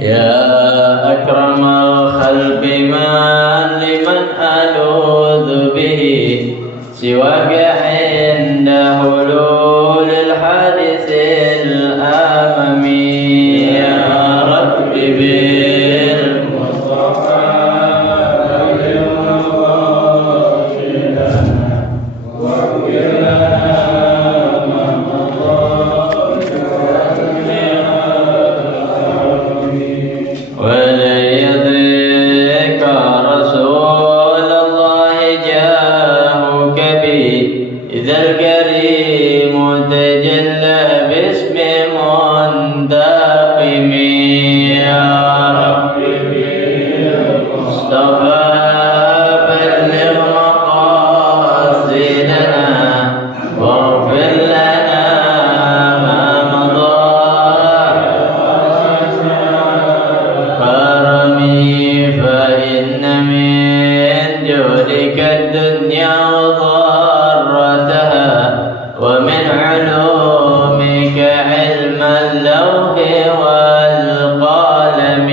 يا أكرم الخلق من لمن ألوذ به سواك عند حلول الحادث الأممي يا رب بالمصطفى إذا الكريم تجلى باسم منتقم يا رب بالمصطفى بلغ مقاصدنا واغفر لنا ما مضى كرمي فإن من جودك الدنيا ومن علومك علم اللوح والقلم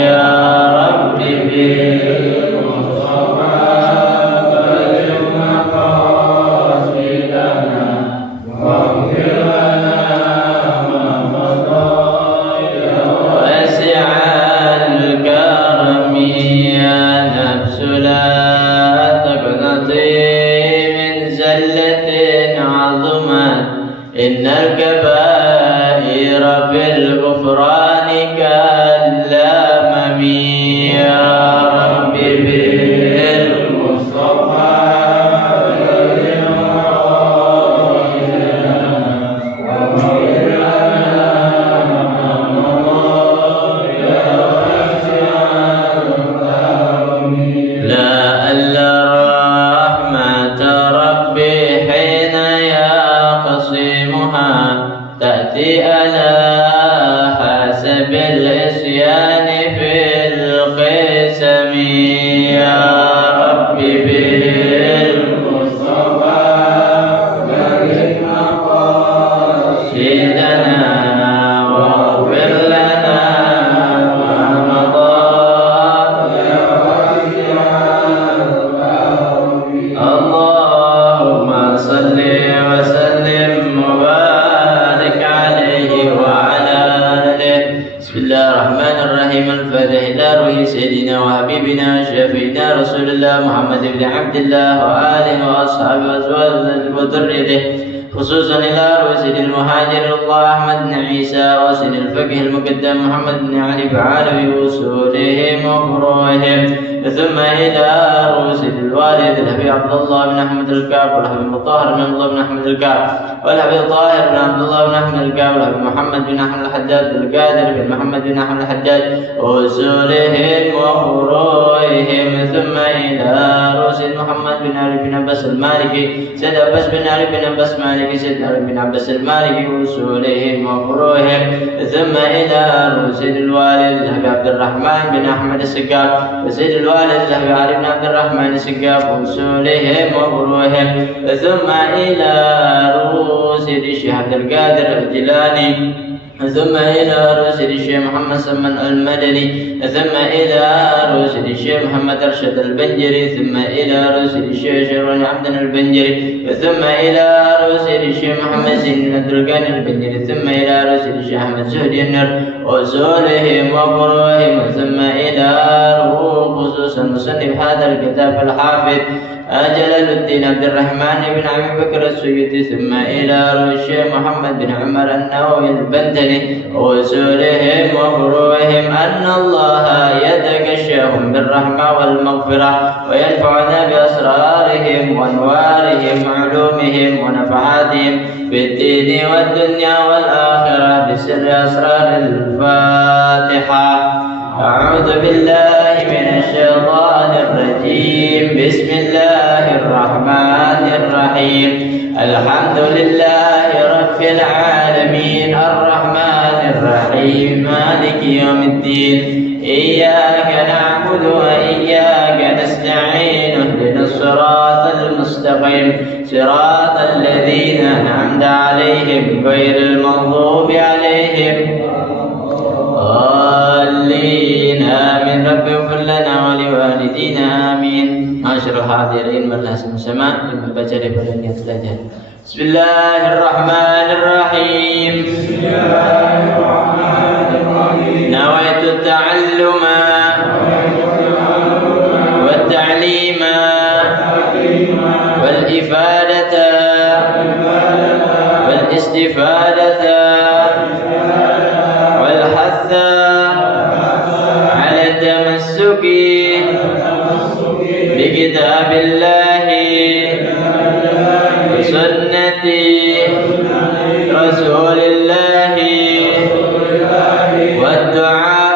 يا رب بالمصطفى بلغ مقاصدنا واغفر لنا ما مضى واسع الكرم يا نفس لا تقنطي من زلة عظمت إن الكبائر في الغفران كالأمم يا رب بالمصطفى بلغ مقاصدنا واغفر لنا ما مضى يا واسع الكرم لعل رحمة ربي تأتي على حسب العصيان في القسم يا رب بالمصطفى بلغ مقاصدنا واغفر لنا ما مضى يا واسع الكرم اللهم صل وسلم بسم الله الرحمن الرحيم. الفاتح إلى روح سيدنا وحبيبنا شفينا رسول الله محمد بن عبد الله وآله وأصحابه وأزواجه وذريته خصوصا إلى روح سيد المهاجر الله أحمد بن عيسى وسيد الفقه المقدم محمد بن علي بعالم وصولهم وفروعهم ثم إلى روس الوالد الحبيب عبد الله بن أحمد الكعب والحبيب الطاهر بن عبد الله بن أحمد الكعب والحبيب الطاهر بن عبد الله بن أحمد الكعب والحبيب محمد بن أحمد الحداد القادر بن محمد بن أحمد الحداد وصولهم وفروعهم ثم إلى روس محمد بن علي بن عباس المالكي سيد عباس بن علي بن عباس المالكي سيد علي بن عباس المالكي وصولهم وفروعهم ثم إلى روس الوالد الحبيب عبد الرحمن بن أحمد السقاف وسيد الوالد الحبيب علي بن عبد الرحمن السقاف وصولهم وفروعهم ثم إلى روس الشيخ عبد القادر الجيلاني ثم إلى رشد الشيخ محمد سلمان المدني ثم إلى رشد الشيخ محمد أرشد البنجري ثم إلى رشد الشيخ شيرون عبد البنجري ثم إلى رشد الشيخ محمد زين الدرقاني البنجري ثم إلى رشد الشيخ أحمد زهدي النر وأصولهم وفروعهم ثم إلى خصوصا مصنف هذا الكتاب الحافظ جلال الدين عبد الرحمن بن أبي بكر السيوطي ثم إلى الشيخ محمد بن عمر النووي البنتني وأصولهم وفروعهم أن الله يتغشاهم بالرحمة والمغفرة وينفعنا بأسرارهم وأنوارهم وعلومهم ونفعاتهم في الدين والدنيا والآخرة بسر أسرار الفاتحة. أعوذ بالله من الشيطان الرجيم. بسم الله الرحمن الرحيم. الحمد لله رب العالمين الرحمن الرحيم مالك يوم الدين. إياك نعبد وإياك نستعين اهدنا الصراط المستقيم صراط الذين أنعمت عليهم غير المغضوب عليهم hadirin marilah sama-sama membaca daripada niat belajar. Bismillahirrahmanirrahim. Bismillahirrahmanirrahim. Nawaitu ta'alluma wa ta'lima wal ifadata wal istifadata wal hatha ala tamassuki bi kitabillahi sunnati rasulillahi wa du'a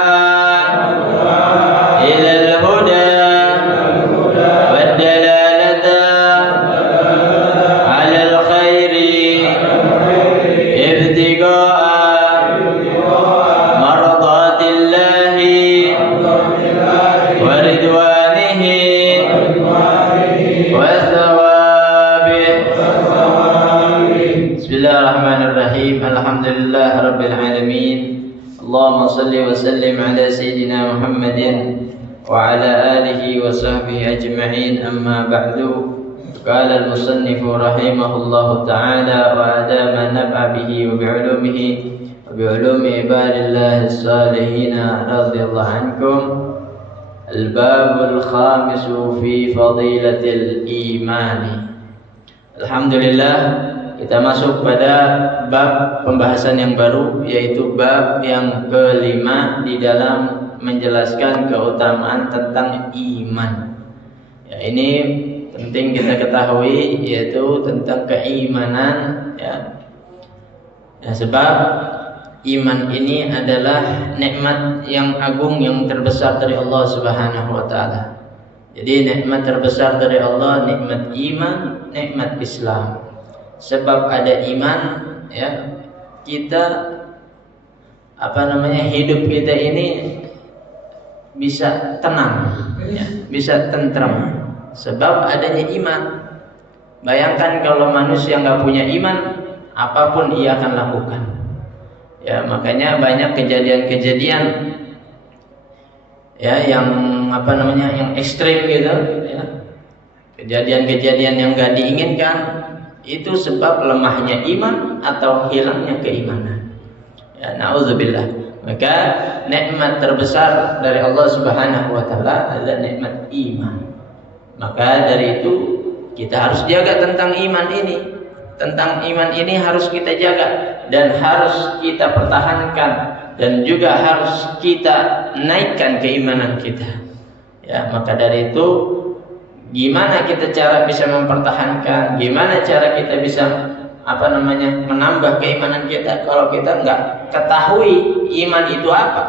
ila al-huda wa dalalata ala al-khairi ibtiga'a mardatillahi wa ridwanihi wa Bismillahirrahmanirrahim. Alhamdulillah rabbil alamin. Allahumma salli wa sallim ala sayyidina Muhammadin wa ala alihi wa sahbihi ajma'in. Amma ba'du. Qala al-musannif rahimahullahu ta'ala wa adama naf'a bihi wa bi'ulumihi wa bi'ulumi ibadillahi as-salihin radhiyallahu ankum. Al-babul khamisu fi fadilatil imani. Alhamdulillah, kita masuk pada bab pembahasan yang baru, yaitu bab yang kelima di dalam menjelaskan keutamaan tentang iman. Ya, ini penting kita ketahui, yaitu tentang keimanan. Ya, sebab iman ini adalah nikmat yang agung, yang terbesar dari Allah Subhanahu wa Ta'ala. Jadi nikmat terbesar dari Allah, nikmat iman, nikmat Islam. Sebab ada iman, ya, kita hidup kita ini bisa tenang, ya, bisa tentram. Sebab adanya iman. Bayangkan kalau manusia nggak punya iman, apapun ia akan lakukan. Ya, makanya banyak kejadian-kejadian, ya, yang yang ekstrim gitu, ya. Kejadian-kejadian yang nggak diinginkan. Itu sebab lemahnya iman atau hilangnya keimanan. Ya, na'udzubillah. Maka nikmat terbesar dari Allah Subhanahu wa Ta'ala adalah nikmat iman. Maka dari itu kita harus jaga tentang iman ini. Tentang iman ini harus kita jaga dan harus kita pertahankan, dan juga harus kita naikkan keimanan kita. Ya, maka dari itu gimana kita cara bisa mempertahankan, gimana cara kita bisa menambah keimanan kita kalau kita nggak ketahui iman itu apa?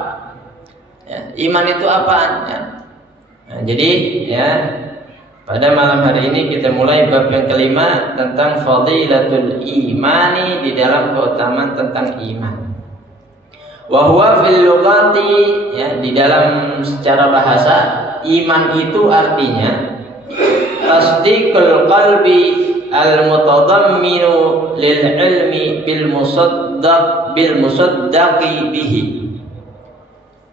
Ya, iman itu apaan? Ya. Nah, jadi ya, pada malam hari ini kita mulai bab yang kelima tentang fadilatul imani, di dalam keutamaan tentang iman. Wa huwa fil lughati, ya, di dalam secara bahasa iman itu artinya tasdiqul qalbi al-mutadamminu lil ilmi bil musaddaqi bihi.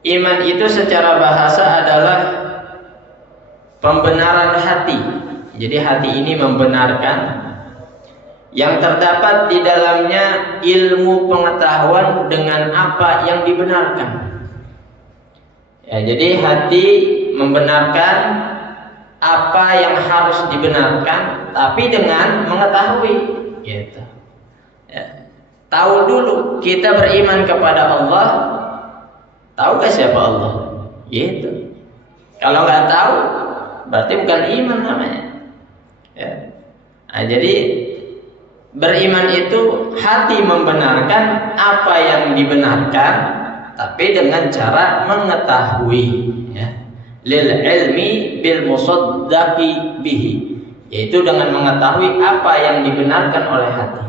Iman itu secara bahasa adalah pembenaran hati. Jadi hati ini membenarkan yang terdapat di dalamnya ilmu pengetahuan dengan apa yang dibenarkan. Ya, jadi hati membenarkan apa yang harus dibenarkan, tapi dengan mengetahui, gitu. Ya. Tahu dulu, kita beriman kepada Allah. Tahukah siapa Allah? Gitu. Kalau nggak tahu, berarti bukan iman namanya. Ya. Nah, jadi beriman itu hati membenarkan apa yang dibenarkan, tapi dengan cara mengetahui. Ya. Lil ilmi bil musaddaqi bihi, yaitu dengan mengetahui apa yang dibenarkan oleh hati.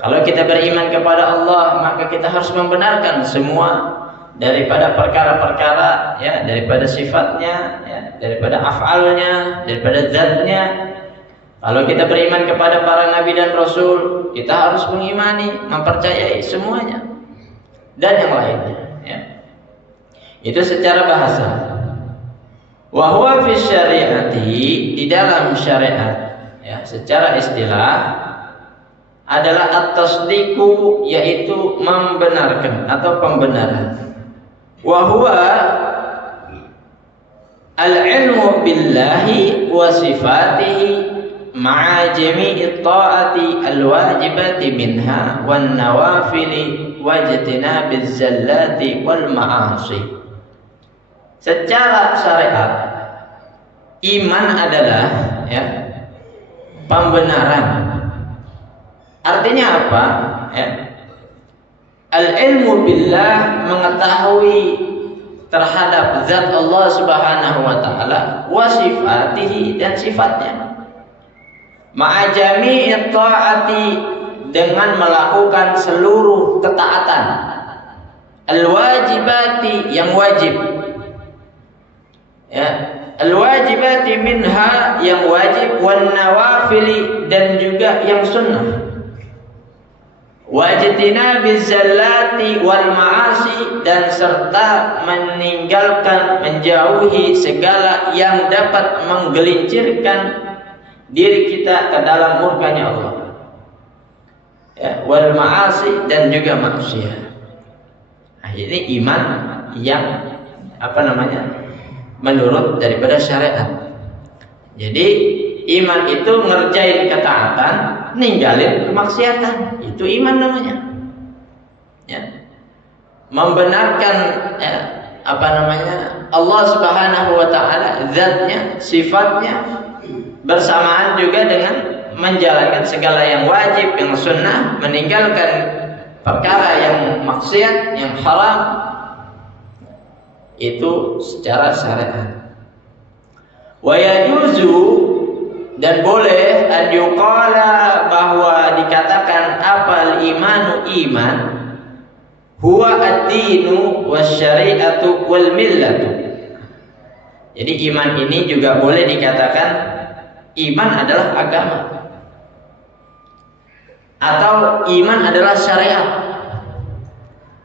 Kalau kita beriman kepada Allah, maka kita harus membenarkan semua daripada perkara-perkara, ya, daripada sifatnya, ya, daripada af'alnya, daripada zatnya. Kalau kita beriman kepada para nabi dan rasul, kita harus mengimani, mempercayai semuanya dan yang lainnya, ya. Itu secara bahasa. Wa huwa fi syariati, di dalam syariat ya, secara istilah adalah at-tasdiqu, yaitu membenarkan atau pembenaran. Wa huwa al-ilmu billahi wa sifatihi ma'a jami'i ta'ati al-wajibati minha wan nawafili wajtinabiz zallati wal ma'asi. Secara syariat, iman adalah ya, pembenaran. Artinya apa? Ya. Al-ilmu billah, mengetahui terhadap zat Allah Subhanahu wa taala, wa sifatihi, dan sifatnya. Ma'a jami'i ta'ati, dengan melakukan seluruh ketaatan. Al-wajibati, yang wajib. Ya, al-wajibati minha, yang wajib, wan nawafili, dan juga yang sunnah. Wajtinabiz zallati wal ma'asi, dan serta meninggalkan, menjauhi segala yang dapat menggelincirkan diri kita ke dalam murkanya Allah. Ya, wal ma'asi, dan juga maksiat. Nah, ini iman yang menurut daripada syariat. Jadi iman itu ngerjain ketaatan, ninggalin kemaksiatan, itu iman namanya. Ya. Membenarkan Allah Subhanahu wa taala, zatnya, sifatnya, bersamaan juga dengan menjalankan segala yang wajib, yang sunnah, meninggalkan perkara yang maksiat, yang haram. Itu secara syariat. Wa yajuzu, dan boleh, an yuqala, bahwa dikatakan apal imanu iman, huwa ad-dinu wasyari'atu wal millatu. Jadi iman ini juga boleh dikatakan iman adalah agama, atau iman adalah syariat,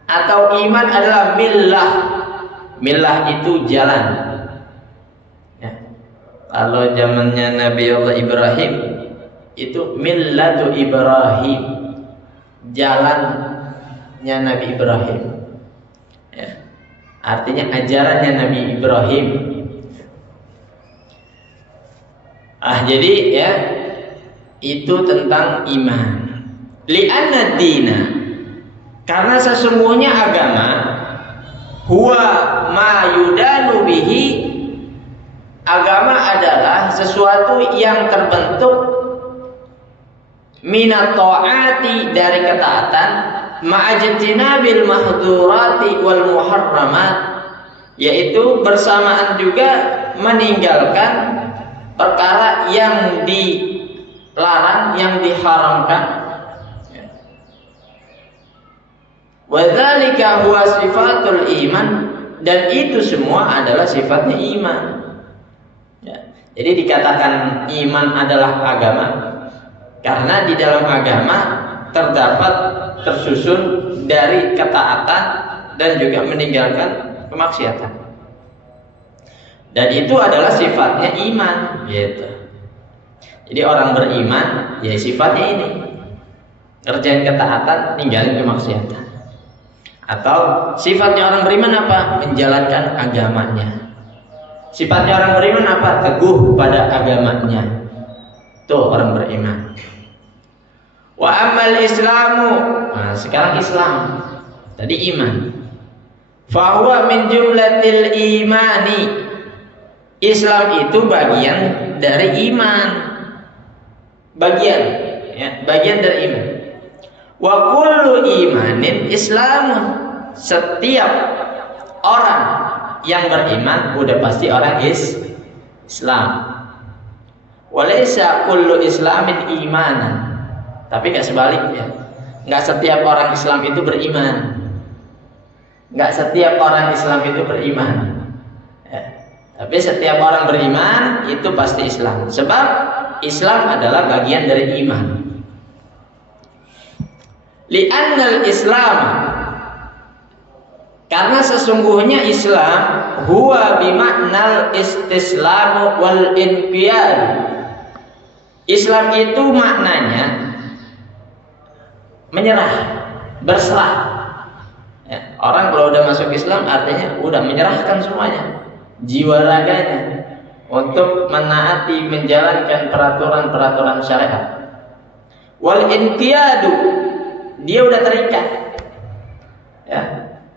atau iman adalah millah. Millah itu jalan. Ya. Kalau zamannya Nabi Allah Ibrahim, itu millatu Ibrahim, jalannya Nabi Ibrahim. Ya. Artinya ajarannya Nabi Ibrahim. Jadi ya, itu tentang iman. Li'anna dina, karena sesungguhnya agama, huwa ma yudanu bihi, agama adalah sesuatu yang terbentuk minat ta'ati, dari ketaatan, ma'ajtinabil mahdurati wal muharramat, yaitu bersamaan juga meninggalkan perkara yang dilarang, yang diharamkan. Wadzalika huwa sifatul iman, dan itu semua adalah sifatnya iman. Ya. Jadi dikatakan iman adalah agama karena di dalam agama terdapat, tersusun dari ketaatan dan juga meninggalkan kemaksiatan. Dan itu adalah sifatnya iman, gitu. Jadi orang beriman, ya sifatnya ini, kerjain ketaatan, ninggalin kemaksiatan. Atau sifatnya orang beriman apa? Menjalankan agamanya. Sifatnya orang beriman apa? Teguh pada agamanya. Tuh orang beriman. Wa amal islamu, nah sekarang Islam. Tadi iman. Fahuwa min jumlatil imani, Islam itu bagian dari iman. Bagian dari iman. Wa kullu imanin islamun, setiap orang yang beriman udah pasti orang Islam. Walaysa kullu islamin imanan, tapi nggak sebaliknya. Nggak setiap orang Islam itu beriman. Nggak setiap orang Islam itu beriman. Ya. Tapi setiap orang beriman itu pasti Islam. Sebab Islam adalah bagian dari iman. Li'annal Islam, Karena sesungguhnya Islam huwa bimaknal istislamu wal inqiyad. Islam itu maknanya menyerah, berserah. Ya, orang kalau udah masuk Islam artinya udah menyerahkan semuanya, jiwa raganya untuk menaati, menjalankan peraturan-peraturan syariat. Wal inqiyadu, dia udah terikat. Ya,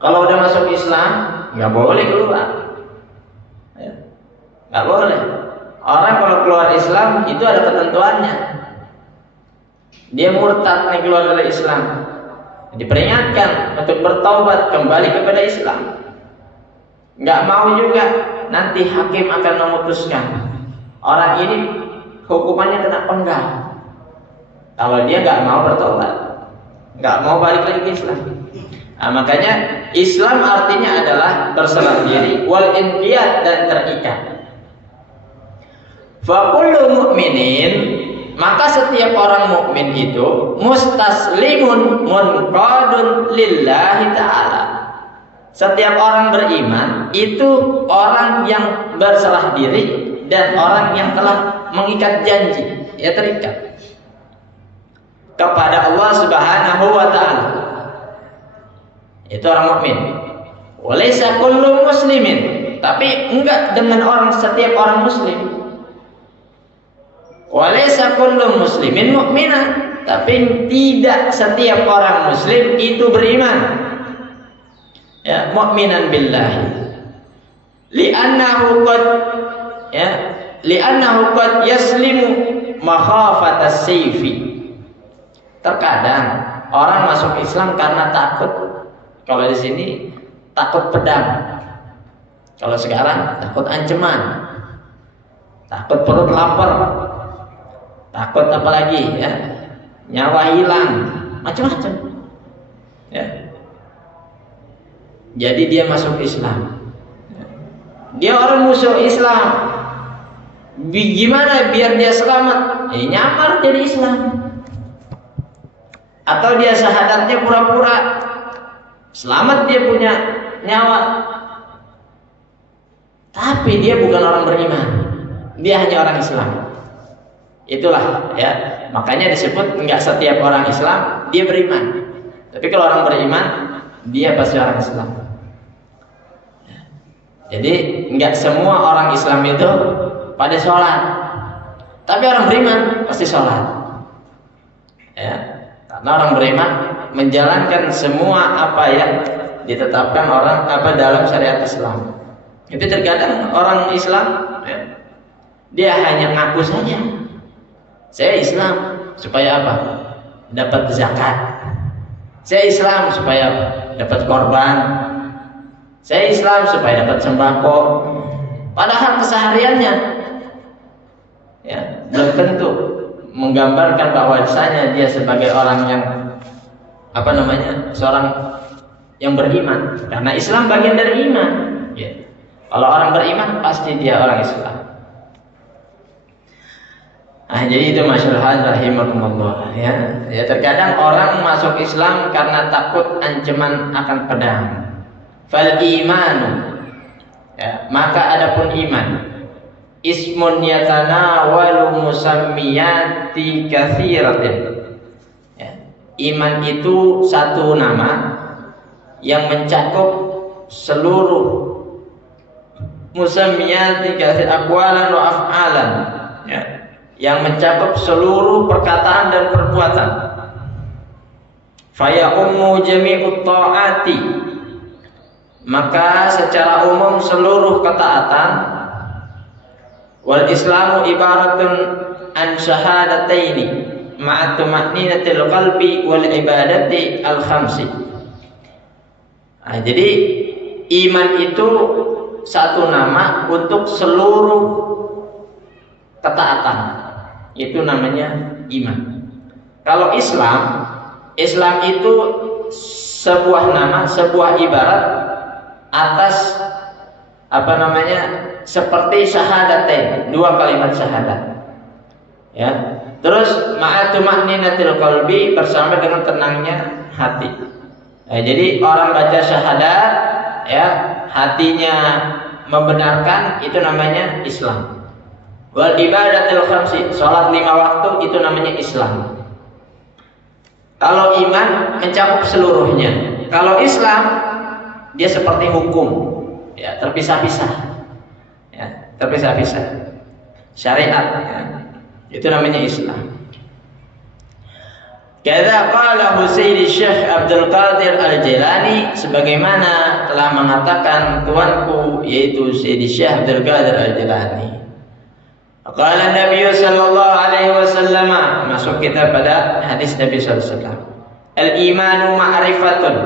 kalau udah masuk Islam nggak boleh keluar. Ya, nggak boleh. Orang kalau keluar Islam itu ada ketentuannya. Dia murtad nih, keluar dari Islam. Diperingatkan untuk bertaubat kembali kepada Islam. Nggak mau juga, nanti hakim akan memutuskan orang ini hukumannya kena penggal. Kalau dia nggak mau bertobat, nggak mau balik lagi ke Islam. Nah, makanya Islam artinya adalah berserah diri, wal inqiyad, dan terikat. Fa kullu mu'minin, maka setiap orang mukmin itu mustaslimun munqadun lillahi ta'ala. Setiap orang beriman itu orang yang berserah diri dan orang yang telah mengikat janji, ya terikat kepada Allah Subhanahu wa ta'ala. Itu orang mukmin. Walaysa kullu muslimin, tapi enggak dengan setiap orang muslim. Walaysa kullu muslimin mu'minan, tapi tidak setiap orang muslim itu beriman. Ya, mu'minan billahi. Li'annahu qad yaslimu makhafatas sayfi. Terkadang orang masuk Islam karena takut. Kalau di sini takut pedang. Kalau sekarang takut ancaman. Takut perut lapar. Takut apa lagi, ya? Nyawa hilang, macam-macam. Ya. Jadi dia masuk Islam. Dia orang musuh Islam. Gimana biar dia selamat? Nyamar jadi Islam. Atau dia syahadatnya pura-pura. Selamat, dia punya nyawa. Tapi dia bukan orang beriman. Dia hanya orang Islam. Itulah, ya. Makanya disebut enggak setiap orang Islam dia beriman. Tapi kalau orang beriman, dia pasti orang Islam. Jadi enggak semua orang Islam itu pada sholat. Tapi orang beriman pasti sholat. Ya. Karena orang beriman menjalankan semua apa yang ditetapkan dalam syariat Islam. Itu terkadang orang Islam, ya, dia hanya ngaku saja. Saya Islam supaya apa? Dapat zakat. Saya Islam supaya apa? Dapat korban. Saya Islam supaya dapat sembako. Padahal kesehariannya, ya, belum tentu menggambarkan bahwasanya dia sebagai orang yang seorang yang beriman. Karena Islam bagian dari iman. Ya. Kalau orang beriman pasti dia orang Islam. Nah, jadi itu masyarakat rahimakumullah, ya. Ya, terkadang orang masuk Islam karena takut ancaman akan pedang. Fal imanu, ya, maka adapun iman ismun yatanawalu musammiyati katsiratin. Ya, iman itu satu nama yang mencakup seluruh musammiyati katsir aqwalan wa af'alan, ya, yang mencakup seluruh perkataan dan perbuatan. Faya ummu jami'ut ta'ati, maka secara umum seluruh ketaatan. Wal islamu ibaratun an syahadataini ma'a tuma'ninatil qalbi wal ibadati al khamsi. Nah, jadi iman itu satu nama untuk seluruh ketaatan. Itu namanya iman. Kalau Islam itu sebuah nama, sebuah ibarat atas seperti syahadatain, dua kalimat syahadat. Ya. Terus ma'atu ma'ninatil qalbi, bersama dengan tenangnya hati. Jadi orang baca syahadat ya hatinya membenarkan, itu namanya Islam. Wal ibadatul khamsi, salat 5 waktu, itu namanya Islam. Kalau iman mencakup seluruhnya. Kalau Islam dia seperti hukum, ya terpisah-pisah, ya terpisah-pisah. Syariat, ya. Itu namanya Islam. Kata qala Husaini Syekh Abdul Qadir Al-Jailani, sebagaimana telah mengatakan tuanku yaitu Sayyidi Syekh Abdul Qadir Al-Jailani. Qala Nabi sallallahu alaihi wasallam, masuk kita pada hadis Nabi sallallahu alaihi wasallam. Al-imanu ma'rifatun,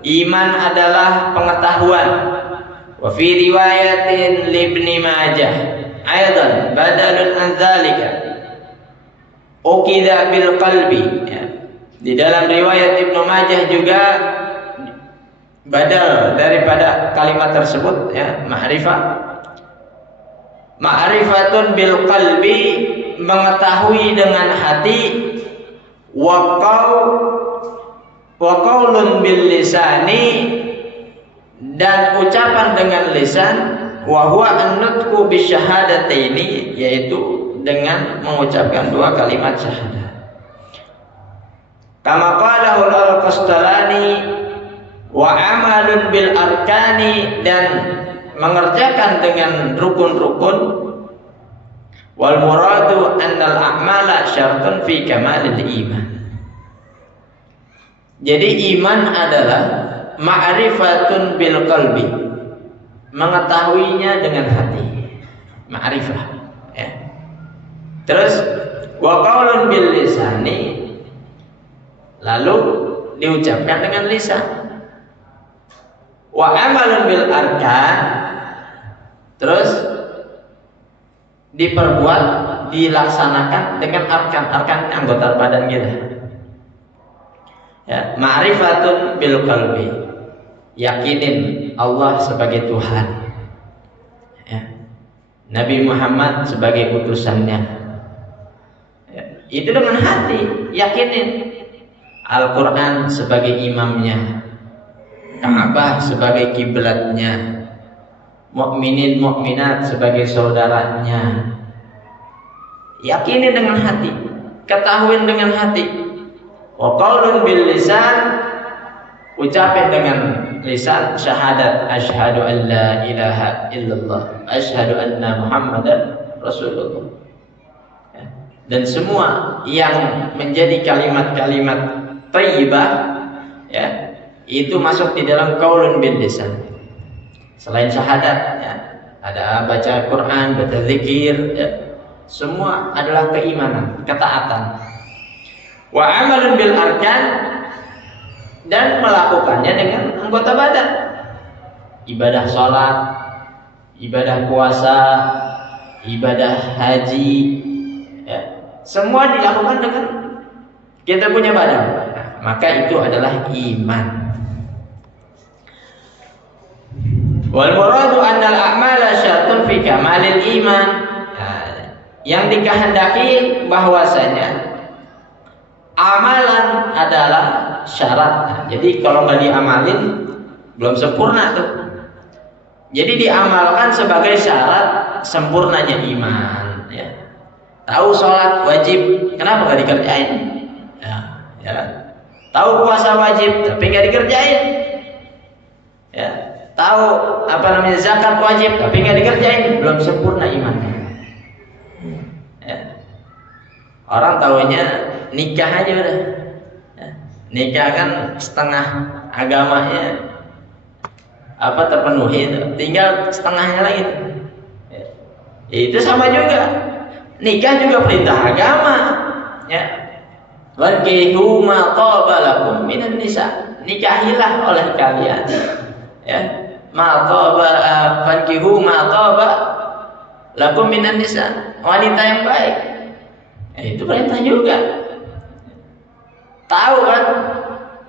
iman adalah pengetahuan. Wa fi riwayatin li Ibnu Majah aidan badalun an dzalika uqida bil qalbi, ya. Di dalam riwayat Ibnu Majah juga badal daripada kalimat tersebut, ya, ma'rifah. Ma'rifatun bil qalbi, mengetahui dengan hati, wa qaulun bil lisani, dan ucapan dengan lisan, wa huwa an-nutqu bisyahadataini, yaitu dengan mengucapkan 2 kalimat syahadat. Kama qalahu al-Qastalani, wa amalun bil arkani, dan mengerjakan dengan rukun-rukun. Wal muradu annal a'mala syartun fi kamalil iman. Jadi iman adalah ma'rifatun bil qalbi, mengetahuinya dengan hati, ma'rifah, ya. Terus wa qaulun bil lisani, lalu diucapkan dengan lisan. Wa amalun bil arkan, terus diperbuat, dilaksanakan dengan arkan anggota badan kita. Ya, ma'rifatun bil qalbi, yakinin Allah sebagai Tuhan, ya. Nabi Muhammad sebagai utusannya, ya. Itu dengan hati, yakinin. Al-Quran sebagai imamnya, Ka'bah sebagai kiblatnya, mukminin mukminat sebagai saudaranya. Yakini dengan hati, ketahui dengan hati. Wa qaulun bil lisan, ucapin dengan lisan syahadat asyhadu an la ilaha illallah, asyhadu anna Muhammadan Rasulullah. Dan semua yang menjadi kalimat-kalimat thayyibah, ya, itu masuk di dalam qaulun bil lisan. Selain syahadat, ya, ada baca Quran, baca zikir, ya, semua adalah keimanan, ketaatan. Wa amalun bil arkan, dan melakukannya dengan anggota badan. Ibadah sholat, ibadah puasa, ibadah haji, ya, semua dilakukan dengan kita punya badan. Maka itu adalah iman. Wal muradu annal a'mala syartun fi kamalil iman. Yang dikehendaki bahwasanya amalan adalah syarat. Jadi kalau nggak diamalin belum sempurna tuh. Jadi diamalkan sebagai syarat sempurnanya iman, ya. Tahu sholat wajib, kenapa nggak dikerjain? Ya. Tahu puasa wajib tapi nggak dikerjain, ya. Tahu zakat wajib tapi nggak dikerjain, belum sempurna imannya, ya. Orang tahunya nikah aja udah, ya. Nikah kan setengah agamanya terpenuhi, tinggal setengahnya lagi, ya. Itu sama juga, nikah juga perintah agama, ya. Wankihu ma taba lakum minan nisa, nikahilah oleh kalian, ya, ma taba, wankihu ma taba lakum minan nisa, wanita yang baik, ya, itu perintah juga. Tahu kan,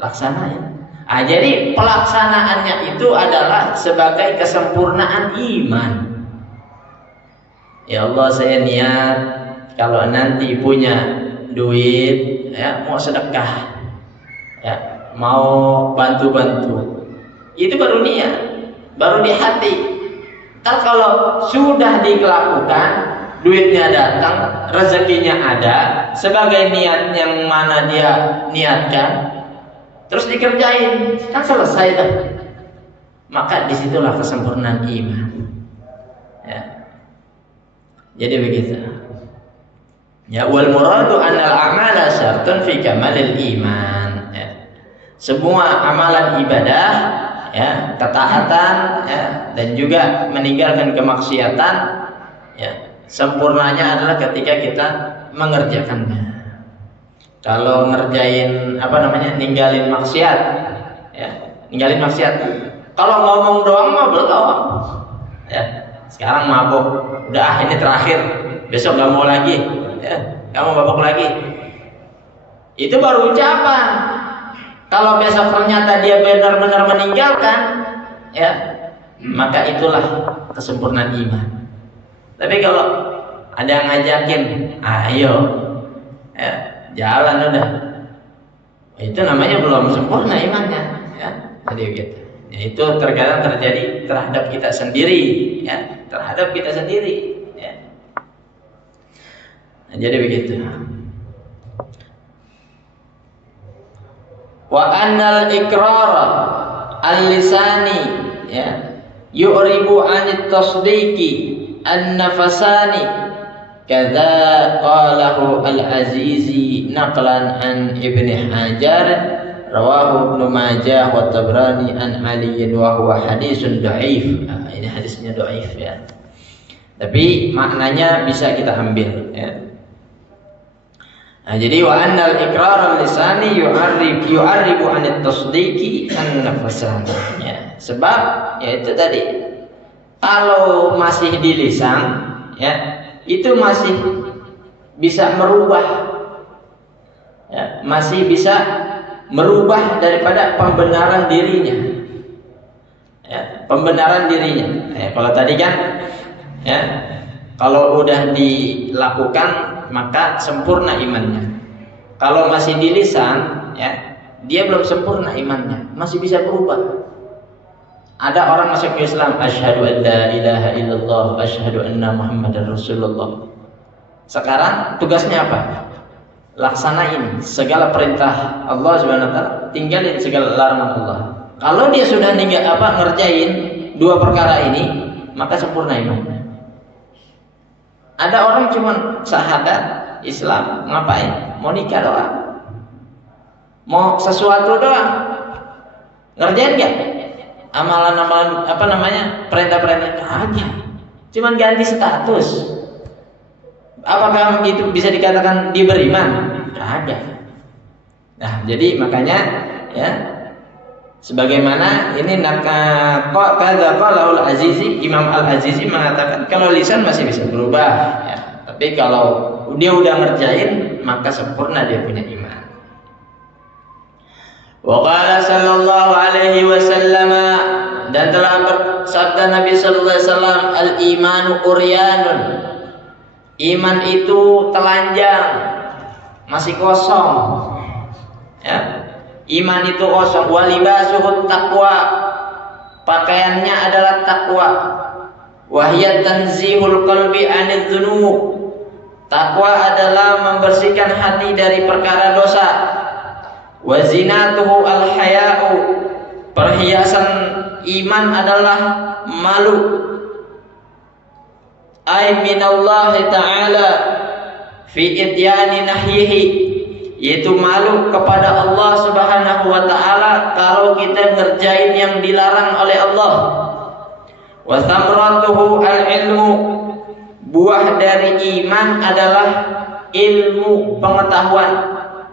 laksanain. Jadi pelaksanaannya itu adalah sebagai kesempurnaan iman. Ya Allah, saya niat kalau nanti punya duit, ya, mau sedekah, ya, mau bantu-bantu, itu baru niat. baru di hati. Kalau sudah dilakukan, duitnya datang, rezekinya ada, sebagai niat yang mana dia niatkan, terus dikerjain, kan selesai dah. Maka disitulah kesempurnaan iman. Ya. Jadi begitu. Ya, wal muradu annal a'mala syartun fi kamalil iman. Ya. Semua amalan ibadah, ya, ketaatan, ya, dan juga meninggalkan kemaksiatan, ya, sempurnanya adalah ketika kita mengerjakannya. Kalau ngerjain ninggalin maksiat, ya, ninggalin maksiat. Kalau ngomong doang mah belum. Ya, sekarang mabuk, udah ini terakhir, besok nggak mau lagi, ya, kamu mabuk lagi. Itu baru ucapan. Kalau besok ternyata dia benar-benar meninggalkan, ya, maka itulah kesempurnaan iman. Tapi kalau ada yang ngajakin, ayo, ya, jalan udah, itu namanya belum sempurna imannya. Ya, jadi gitu. Ya, itu terkadang terjadi terhadap kita sendiri, ya, terhadap kita sendiri. Ya. Nah, jadi begitu. Wa annal iqrar al-lisani, ya, yu'ribu 'anit tasdiqi an-nafasani kadza qalahu al-Azizi naqlan an Ibnu Hajar rawahu Ibnu Majah wa Tabrani an Ali wa huwa hadisun dhaif. Ini hadisnya dhaif, ya. Tapi maknanya bisa kita ambil, ya. Nah, jadi wa annal iqrar al-lisani yu'arribu 'anit tasdiqi an-nafsan. Ya, sebab ya itu tadi. Kalau masih di lisan, ya, itu masih bisa merubah. Ya, masih bisa merubah daripada pembenaran dirinya. Ya, pembenaran dirinya. Ya, kalau tadi kan, ya, kalau udah dilakukan maka sempurna imannya. Kalau masih di lisan, ya, dia belum sempurna imannya, masih bisa berubah. Ada orang masuk Islam, asyhadu an la ilaha illallah, asyhadu anna Muhammadar Rasulullah. Sekarang tugasnya apa? Laksanain segala perintah Allah Subhanahu wa taala, tinggalin segala larangan Allah. Kalau dia sudah ngerjain dua perkara ini, maka sempurna imannya. Ada orang cuma syahadat Islam, ngapain? Mau nikah doang, mau sesuatu doang, ngerjain nggak? Amalan-amalan perintah-perintah aja, cuman ganti status. Apakah itu bisa dikatakan dia beriman? Nggak ada. Nah, jadi makanya, ya, sebagaimana ini Al-Azizi, Imam Al-Azizi mengatakan kalau lisan masih bisa berubah, ya. Tapi kalau dia udah ngerjain maka sempurna dia punya iman. Wa qala sallallahu alaihi wasallam, dan telah bersabda Nabi sallallahu alaihi wasallam, al-imanu uryanun. Iman itu telanjang, masih kosong. Ya. Iman itu kosong. Walibasuhut taqwa, pakaiannya adalah takwa. Wahiyat tanzihul qalbi anidz dzunub, takwa adalah membersihkan hati dari perkara dosa. Wazinatuhu al-haya'u, perhiasan iman adalah malu. Ay minallahi ta'ala fi idyani nahyihi, yaitu malu kepada Allah Subhanahu wa taala kalau kita ngerjain yang dilarang oleh Allah. Wa thamratuhu al-ilmu, buah dari iman adalah ilmu, pengetahuan.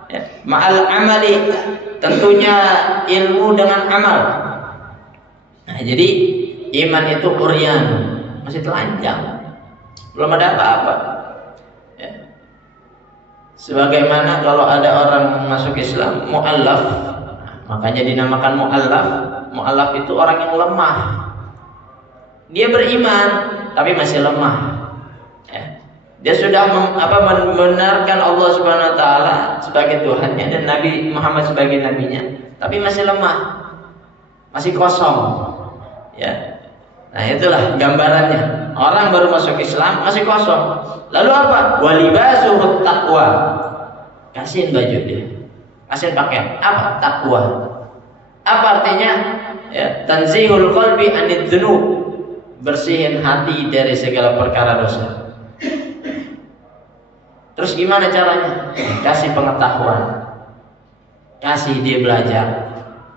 Ya, ma'al amali, tentunya ilmu dengan amal. Nah, jadi iman itu uryan, masih telanjang, belum ada apa-apa. Ya. Sebagaimana kalau ada orang masuk Islam mu'allaf, makanya dinamakan mu'allaf. Mu'allaf itu orang yang lemah. Dia beriman tapi masih lemah. Ya. Dia sudah membenarkan Allah Subhanahu wa taala sebagai Tuhannya dan Nabi Muhammad sebagai nabinya, tapi masih lemah. Masih kosong. Ya. Nah, itulah gambarannya. Orang baru masuk Islam masih kosong. Lalu apa? Walibasuhut taqwa. Kasihin baju dia. Kasihin pakaian. Apa? Takwa. Apa artinya? Ya, tanzihul qalbi anid dzunub. Bersihin hati dari segala perkara dosa. Terus gimana caranya? Kasih pengetahuan. Kasih dia belajar.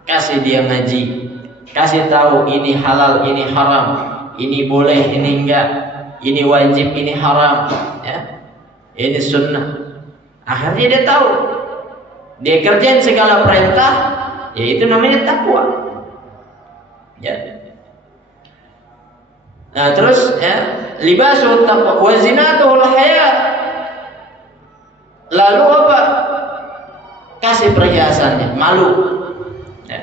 Kasih dia ngaji. Kasih tahu ini halal, ini haram, ini boleh, ini enggak, ini wajib, ini haram, ya. Ini sunnah. Akhirnya dia tahu. Dia kerjain segala perintah, yaitu namanya takwa. Ya. Nah, terus ya, libasul taqwa wa zinatul haya. Lalu apa? Kasih perhiasannya, malu. Ya.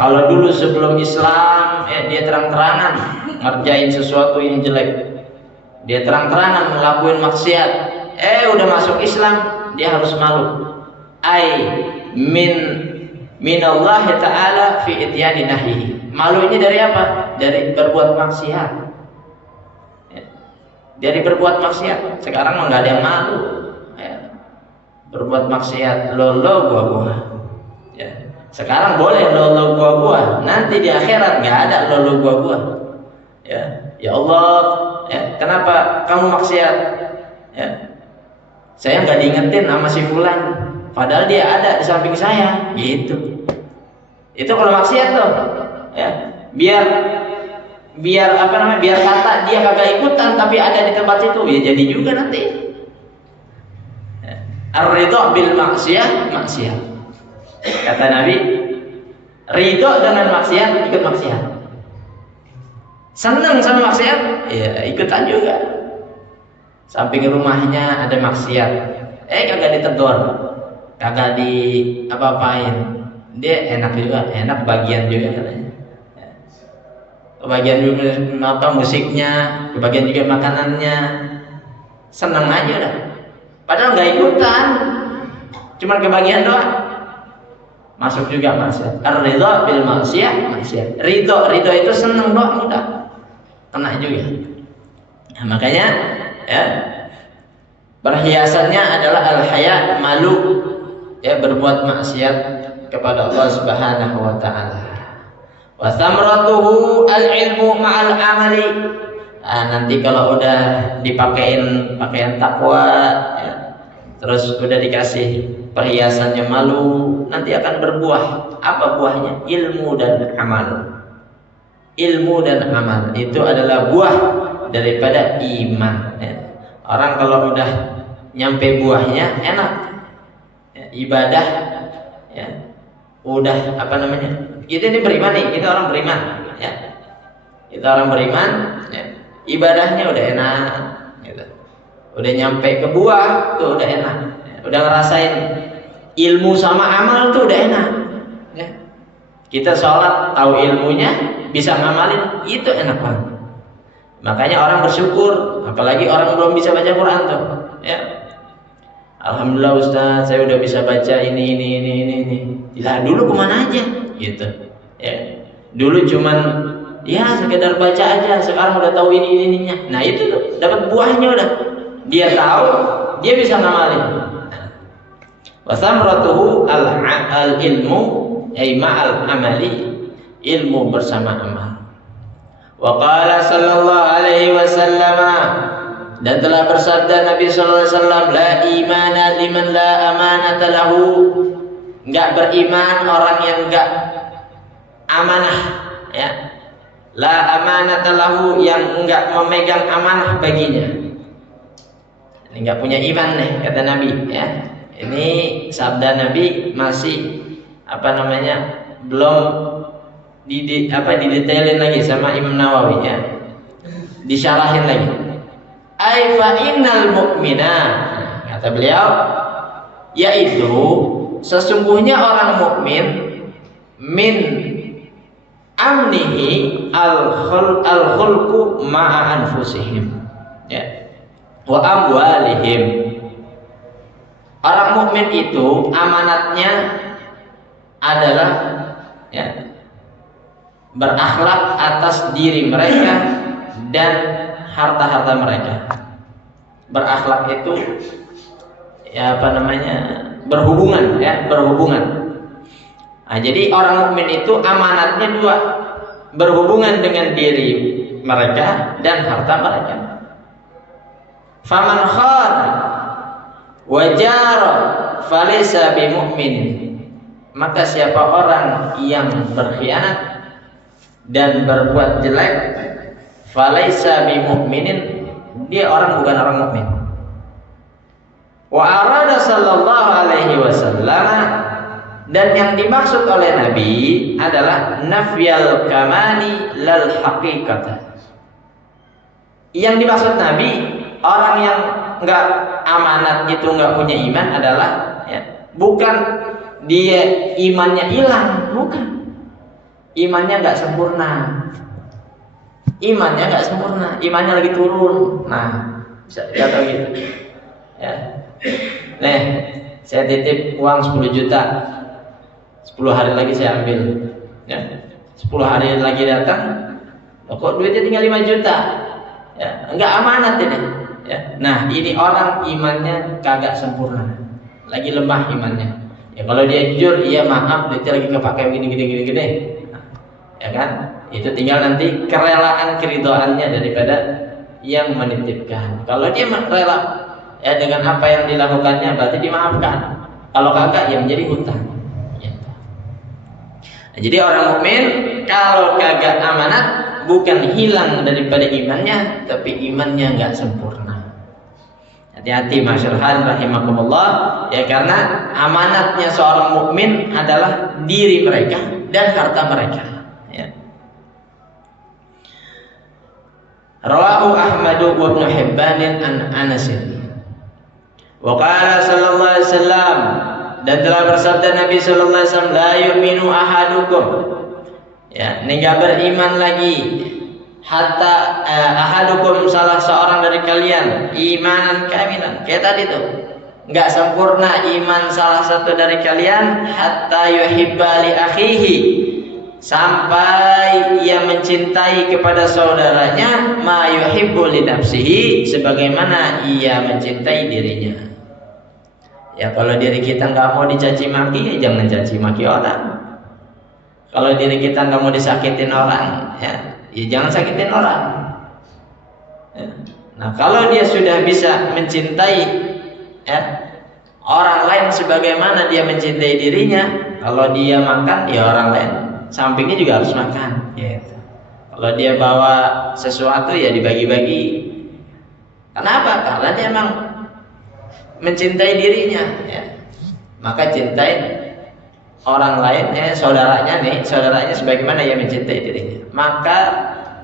Kalau dulu sebelum Islam, ya, dia terang-terangan ngerjain sesuatu yang jelek. Dia terang-terangan ngelakuin maksiat. Udah masuk Islam, dia harus malu. Minallahi ta'ala fi ityani nahyihi. Malu ini dari apa? Dari berbuat maksiat. Ya. Dari berbuat maksiat. Sekarang nggak ada yang malu. Ya. Berbuat maksiat, lolo gua. Ya. Sekarang boleh lolo gua. Nanti di akhirat nggak ada lolo gua. Ya Allah, ya, kenapa kamu maksiat? Ya. Saya nggak diingetin sama si fulan. Padahal dia ada di samping saya, gitu. Itu kalau maksiat tuh, ya. Biar apa namanya? Biar kata dia kagak ikutan, tapi ada di tempat situ, ya jadi juga nanti. Ar-ridha bil maksiat. Kata Nabi, ridho dengan maksiat, ikut maksiat. Senang sama maksiat, ya ikutan juga. Samping rumahnya ada maksiat, kagak ditegur, kagak di apa-apain, dia enak juga, enak bagian juga katanya. Kebagian juga apa musiknya, kebagian juga makanannya, senang aja dah. Padahal nggak ikutan, cuman kebagian doang. Masuk juga maksiat. Ar-ridha bil maksiat. Ridho itu senang doang udah, kena juga. Nah, makanya ya, perhiasannya adalah al-haya, malu, ya, berbuat maksiat kepada Allah Subhanahu wa taala. Wa thamratuhu al-ilmu ma'al amali. Nanti kalau udah dipakein pakaian takwa, ya, terus udah dikasih perhiasannya malu, nanti akan berbuah. Apa buahnya? Ilmu dan amal. Ilmu dan amal itu adalah buah daripada iman. Ya. Orang kalau udah nyampe buahnya enak, ya, ibadah, ya, udah apa namanya? Kita ini beriman nih, kita orang beriman, ya. Kita orang beriman, ya. Ibadahnya udah enak, gitu. Udah nyampe ke buah tuh udah enak, ya. Udah ngerasain ilmu sama amal tuh udah enak, ya. Kita sholat tahu ilmunya, bisa ngamalin, itu enak banget. Makanya orang bersyukur, apalagi orang belum bisa baca Quran tuh, ya. Alhamdulillah Ustaz, saya udah bisa baca ini. Lah dulu kemana aja, gitu. Ya. Dulu cuman ya sekedar baca aja, sekarang udah tahu ininya. Nah itu tuh dapat buahnya udah. Dia tahu, dia bisa ngamalin. Wasamratuhu al-ilmu ay ma'al amali, ilmu bersama amal. Wa qala sallallahu alaihi wasallam, dan telah bersabda Nabi sallallahu alaihi wasallam, la imana liman la amanata lahu. Enggak beriman orang yang enggak amanah, ya. La amanata lahu, yang enggak memegang amanah baginya. Ini enggak punya iman nih, kata Nabi, ya. Ini sabda Nabi masih apa namanya? Belum didetailin lagi sama Imam Nawawi, ya. Disyarahin lagi. Ai fa innal mu'mina, kata beliau, yaitu sesungguhnya orang mukmin min amnihi al-khulqu ma'a anfusihim, ya, wa amwalihim. Orang mukmin itu amanatnya adalah, ya, berakhlak atas diri mereka dan harta-harta mereka. Berakhlak itu ya apa namanya? Berhubungan ya, berhubungan. Nah, jadi orang mukmin itu amanatnya dua, berhubungan dengan diri mereka dan harta mereka. Faman khana wa jara falaysa bimumin. Maka siapa orang yang berkhianat dan berbuat jelek, falaysa bimu'minin, dia bukan orang mukmin. Wa arada sallallahu alaihi wasallam, dan yang dimaksud oleh Nabi adalah nafyal kamani lal haqiqata. Yang dimaksud Nabi, orang yang enggak amanat itu enggak punya iman adalah ya, bukan dia imannya hilang, bukan. Imannya enggak sempurna. Imannya enggak sempurna, imannya lagi turun. Nah, bisa jatuh gitu. Ya. Nih, saya titip uang 10 juta. 10 hari lagi saya ambil. Ya. 10 hari lagi datang, kok duitnya tinggal 5 juta. Ya, enggak amanat ini. Ya. Nah, ini orang imannya kagak sempurna. Lagi lemah imannya. Ya kalau dia jujur, iya maaf, duitnya lagi kepakai gini. Nah, ya kan? Itu tinggal nanti kerelaan keridhaannya daripada yang menitipkan. Kalau dia rela ya dengan apa yang dilakukannya, berarti dimaafkan. Kalau kagak ya menjadi hutang. Ya. Nah, jadi orang mukmin kalau kagak amanat bukan hilang daripada imannya, tapi imannya enggak sempurna. Hati-hati masyarakat rahimakumullah, ya karena amanatnya seorang mukmin adalah diri mereka dan harta mereka. Ya. Rawahu Ahmad wa Ibnu Hibban an Anas. Wa qala sallallahu alaihi wasallam, dan telah bersabda Nabi sallallahu alaihi wasallam, la yu'minu ahadukum. Ya, ini enggak beriman lagi. Hatta ahadukum, salah seorang dari kalian, imanan kamilan. Kayak tadi tuh, enggak sempurna iman salah satu dari kalian, hatta yuhibba li akhihi, sampai ia mencintai kepada saudaranya ma yuhibbu li nafsihi, sebagaimana ia mencintai dirinya. Ya kalau diri kita enggak mau dicaci maki, ya jangan caci maki orang. Kalau diri kita enggak mau disakitin orang, ya jangan sakitin orang. Ya. Nah, kalau dia sudah bisa mencintai ya, orang lain sebagaimana dia mencintai dirinya, kalau dia makan ya orang lain sampingnya juga harus makan. Gitu. Kalau dia bawa sesuatu ya dibagi-bagi. Kenapa? Karena dia memang mencintai dirinya. Ya. Maka cintai orang lain, saudaranya sebagaimana ia mencintai dirinya. Maka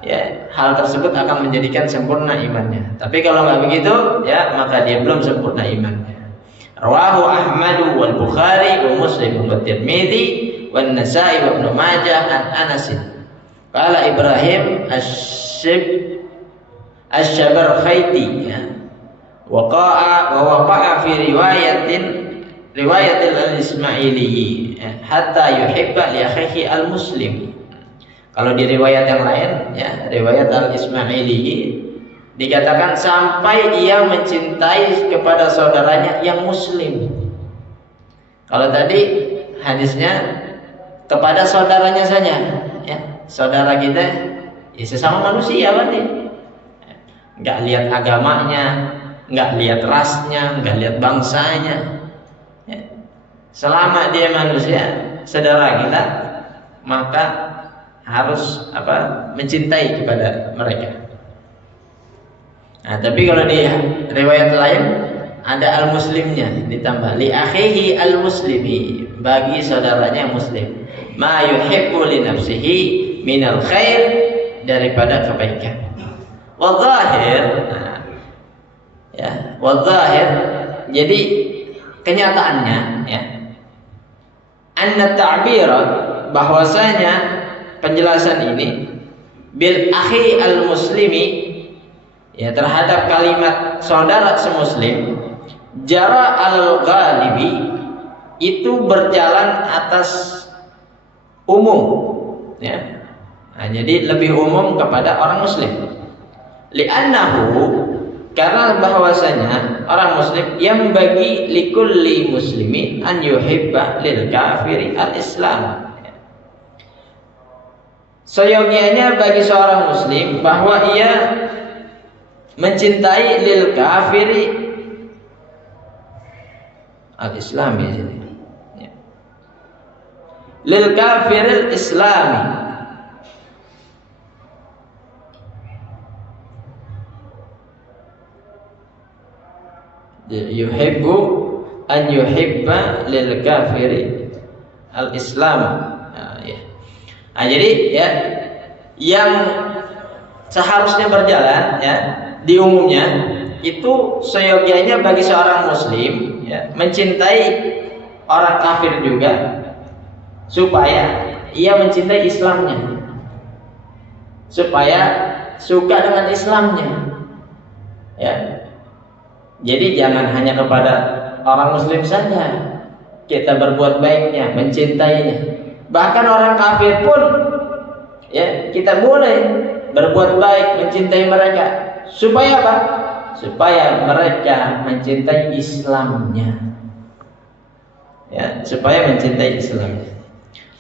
ya hal tersebut akan menjadikan sempurna imannya. Tapi kalau nggak begitu, ya maka dia belum sempurna imannya. Rawahu Ahmad wal Bukhari wa Muslim wa Tirmidzi wa Nasa'i wa Ibnu Majah an Anas. Qala Ibrahim Asy-Syabarkhaiti wa waqa'a fi riwayatil al-Ismaili hatta yuhibba li akhihi al-muslim. Kalau di riwayat yang lain ya, riwayat al-Ismaili dikatakan sampai ia mencintai kepada saudaranya yang muslim. Kalau tadi hadisnya kepada saudaranya saja ya, saudara kita ya sesama manusia berarti. Enggak lihat agamanya, enggak lihat rasnya, enggak lihat bangsanya. Selama dia manusia, saudara kita, maka harus mencintai kepada mereka. Nah, tapi kalau di riwayat lain ada al-muslimnya ditambah li akhihi al-muslimi, bagi saudaranya yang muslim, ma yuhibbu li nafsihi minal khair, daripada kebaikan. Wadh-dhahir, ya, wadh-dhahir, jadi kenyataannya ya, anna ta'bira, bahwasanya penjelasan ini bil akhi al muslimi ya, terhadap kalimat saudara semuslim, jara al ghalibi, itu berjalan atas umum ya, Nah, jadi lebih umum kepada orang muslim. Li'annahu, karena bahwasanya orang muslim yang bagi likulli muslimin an yuhibba lil kafiri al-islam. Seyogianya bagi seorang muslim bahwa ia mencintai lil kafiri al-islam ya sini. Lil kafiril islami, yuhibbu an yuhibba lil kafiri al-islam. Nah, jadi ya yang seharusnya berjalan ya di umumnya itu seyogianya bagi seorang muslim ya mencintai orang kafir juga supaya ia mencintai Islamnya, supaya suka dengan Islamnya ya. Jadi jangan hanya kepada orang muslim saja kita berbuat baiknya, mencintainya. Bahkan orang kafir pun ya kita boleh berbuat baik, mencintai mereka. Supaya apa? Supaya mereka mencintai Islamnya. Ya, supaya mencintai Islamnya.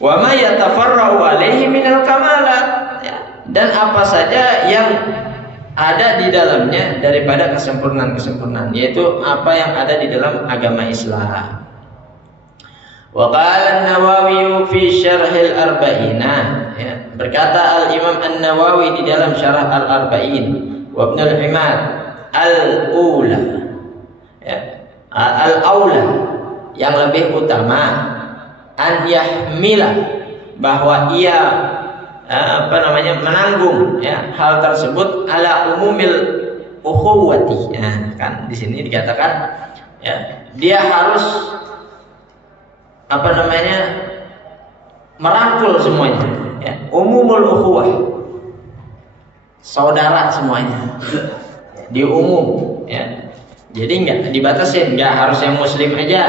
Wa ma yatafarra'u alaihi minal kamalat. Ya, dan apa saja yang ada di dalamnya daripada kesempurnaan-kesempurnaan, yaitu apa yang ada di dalam agama Islam. Wa qala an-Nawawi fi syarhil arba'ina, ya, berkata Al-Imam An-Nawawi di dalam syarah Al-Arba'in, wa Ibn al-Imad al-ula, ya, al-aula, yang lebih utama an yahmila, bahwa ia menanggung ya hal tersebut ala umumil ukhuwati. Ya, kan di sini dikatakan ya dia harus merangkul semuanya ya, umumul ukhuwah, saudara semuanya di umum ya. Jadi enggak dibatasin, enggak harus yang muslim aja,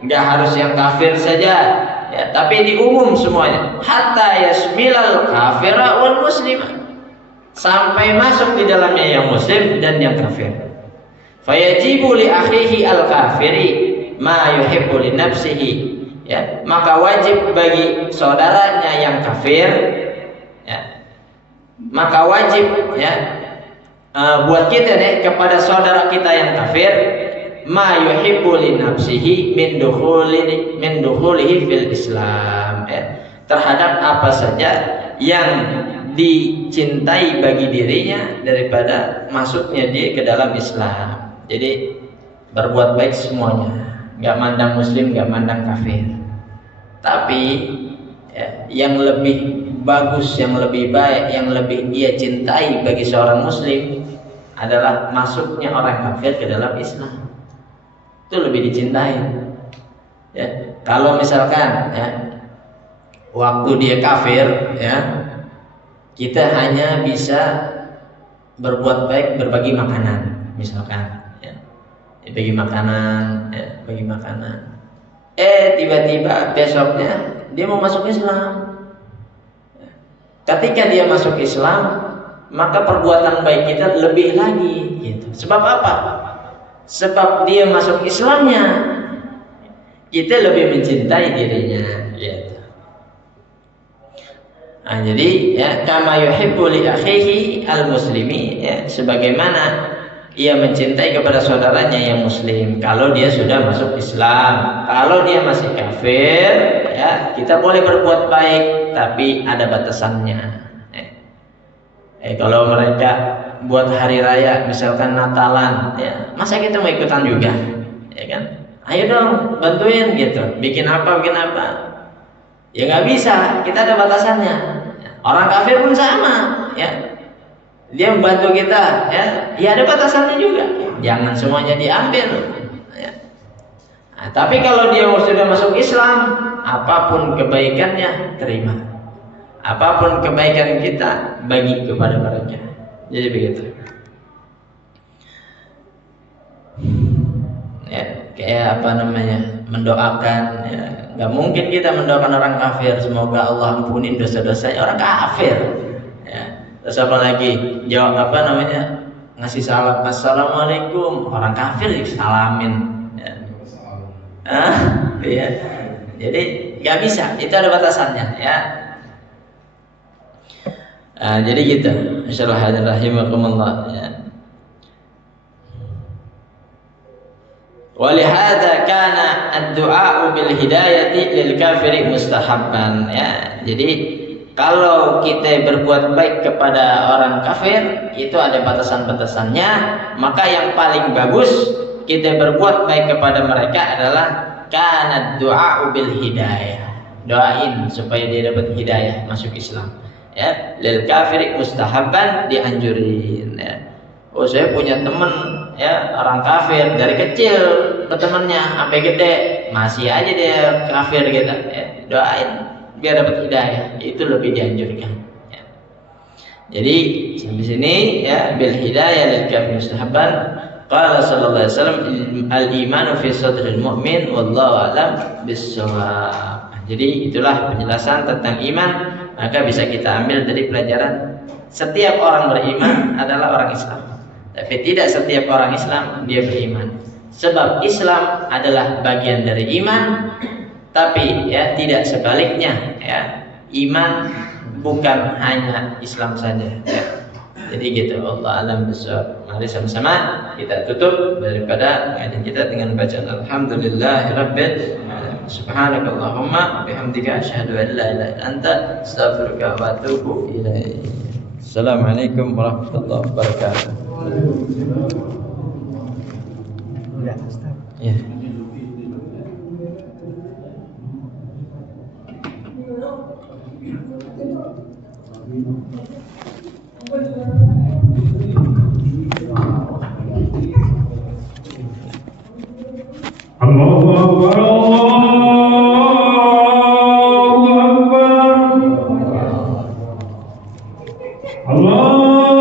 enggak harus yang kafir saja. Ya, tapi di umum semuanya, hatta yasmilal kafira wal muslimah, sampai masuk di dalamnya yang muslim dan yang kafir. Fayajibu li akhihi al kafiri ma yuhibbu li nafsihi, ya, maka wajib bagi saudaranya yang kafir ya, maka wajib ya buat kita nih kepada saudara kita yang kafir ma yuhibbu li nafsihi min dukhulihi fil Islam, ya, terhadap apa saja yang dicintai bagi dirinya daripada masuknya dia ke dalam Islam. Jadi berbuat baik semuanya, nggak mandang muslim, nggak mandang kafir. Tapi ya, yang lebih bagus, yang lebih baik, yang lebih dia cintai bagi seorang muslim adalah masuknya orang kafir ke dalam Islam. Itu lebih dicintai ya. Kalau misalkan ya waktu dia kafir ya, kita hanya bisa berbuat baik, berbagi makanan misalkan ya, bagi makanan ya, bagi makanan. Tiba-tiba besoknya dia mau masuk Islam. Ketika dia masuk Islam, maka perbuatan baik kita lebih lagi gitu. Sebab apa? Sebab dia masuk Islamnya, kita lebih mencintai dirinya gitu. Nah, jadi ya kama yuhibbu li akhihi al-muslimi, ya, sebagaimana ia mencintai kepada saudaranya yang muslim kalau dia sudah masuk Islam. Kalau dia masih kafir ya, kita boleh berbuat baik tapi ada batasannya. Kalau mereka buat hari raya misalkan Natalan ya, masa kita mau ikutan juga ya kan? Ayo dong bantuin gitu, bikin apa ya, nggak bisa, kita ada batasannya. Orang kafir pun sama ya, dia membantu kita ya ada batasannya juga, jangan semuanya diambil ya. Nah, tapi kalau dia sudah masuk Islam, apapun kebaikannya terima, apapun kebaikan kita bagi kepada mereka. Jadi begitu. Ya. kayak apa namanya, mendoakan ya. Nggak mungkin kita mendoakan orang kafir semoga Allah ampunin dosa-dosanya, orang kafir ya. Terus apa lagi, jawab apa namanya, ngasih salam assalamualaikum, orang kafir disalamin ya. Ya. Jadi nggak bisa, itu ada batasannya ya. Jadi gitu. Insyaallah rahimakumullah ya. Walihada kana ad-du'a bil hidayati lil kafiri mustahabban ya. Jadi kalau kita berbuat baik kepada orang kafir itu ada batasan-batasannya, maka yang paling bagus kita berbuat baik kepada mereka adalah kana ad-du'a bil hidayah. Doain supaya dia dapat hidayah masuk Islam. Ya, lil kafiri mustahabban, dianjurin ya. Oh, saya punya teman ya orang kafir, dari kecil ke temannya sampai gede masih aja dia kafir gitu ya, doain biar dapat hidayah, itu lebih dianjurkan ya. Jadi sampai sini ya, bil hidayah lil kafir mustahabban. Qala sallallahu alaihi wasallam al imanu fi sadril mu'min wallahu a'lam bis-shawab. Jadi itulah penjelasan tentang iman, maka bisa kita ambil dari pelajaran setiap orang beriman adalah orang Islam. Tapi tidak setiap orang Islam dia beriman. Sebab Islam adalah bagian dari iman, tapi ya tidak sebaliknya ya. Iman bukan hanya Islam saja ya. Jadi gitu, Allah alam besar. Mari sama-sama kita tutup daripada ngaji kita dengan bacaan alhamdulillahirabbil alamin. Subhanakallahumma bihamdika asyhadu an la ilaha illa anta astaghfiruka wa atubu ilaik. Assalamualaikum warahmatullahi wabarakatuh. Ya. Allahu Akbar, Allahu Akbar, Allah.